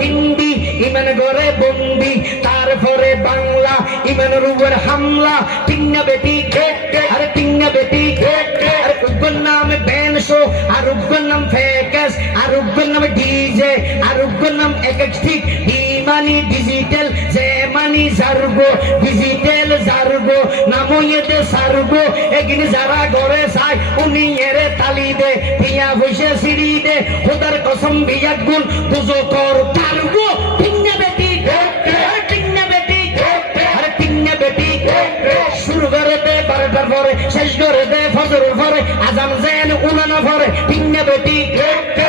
হিন্দি, ইমান গড়ে বন্দি। তারপরে বাংলা ইমানের উপর হামলা। তিন্না বেটি আরে তিন্না বেটি আর উগ্র আর উগ্র নাম ফেকাস আর উগ্র ডিজে, আর উগ্র নাম একেক্সটিক ডি মানি ডিজিটাল যে মানি জারগো ডিজিটাল জারগো নাম ইয়েতে সারগো এগিনি যারা ঘরে চাই, উনি এরে তালি দে টিয়া বসে বিয়াত গুল দুজো কর তারগো তিন্না বেটি তিন্না বেটি, আরে তিন্না বেটি, শুরু করে দে, বারোটার পরে, শেষ করে দে, ফজরের পরে, আজান জেন উনানা পরে। তিন্না বেটি,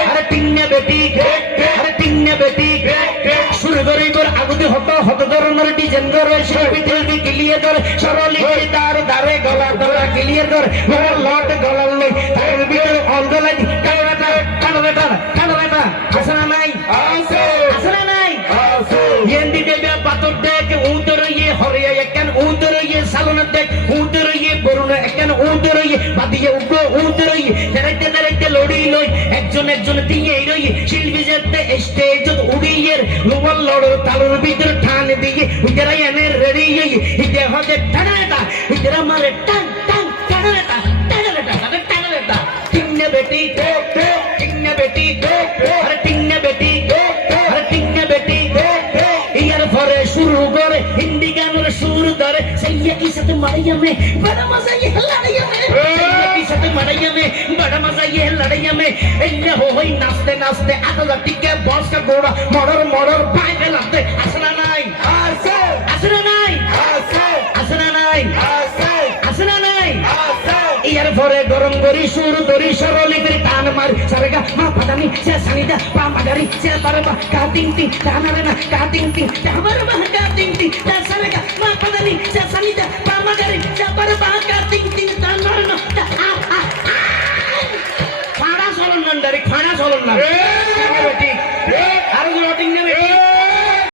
আরে তিন্না বেটি, আরে তিন্না বেটি, শুরু করে তোর আগুদি হত হত ধরনের ডিজাইন করে, শিল্পী দিলদি গিলিয়ে ধরে সরলি তার দারে গলা ধরা গিলিয়ে ধরে ঘরের লট গলার লই, তার ভিতরে অন্ধ লাগি মেহেন্দি দেবে পাথর দেখ উদরইয়ে হরিয়া একখান উদরইয়ে সালনা দেখ উদরইয়ে বরুণ একখান উদরইয়ে বাদিয়ে উগ্র উদরইয়ে নারাইতে নারাইতে লড়ি লই একজন একজন দিয়ে রই শিল্পী যেতে স্টেজ উড়িয়ে লুবল লড়ো তালুর ভিতর ঠান দিয়ে উদরাই এনে রেড়িয়ে ইতে হজে ঠানাটা ইতরা মারে টান পরে শুরু করে হিন্দি গানের সুর ধরে। সৈয়া কি সাথে মারাইয়া মে বড় মজা ইয়ে লড়াইয়া মে সৈয়া কি সাথে মারাইয়া মে বড় মজা ইয়ে লড়াইয়া মে হো হই নাচতে নাচতে আদলা টিকে বস গোড়া মরর মরর পায়ে লাগতে আসনা নাই। আসনা নাই। আসনা নাই। ইয়ার পরে গরম করি, সুর ধরি সরলি করি, টান মারি সারেগা, মা পাদানি, সে সানিদা, পা মাগারি, সে তারবা, কা তিং টানারে না, কা তিং তিং টাবার বা কা তিং তিং সারেগা, মা পাদানি, সে সানিদা, পা মাগারি, সে তারবা, কা তিং টানারে না আ আ আ। ফাড়া চলন না ডাইরেক্ট ফাড়া চলন না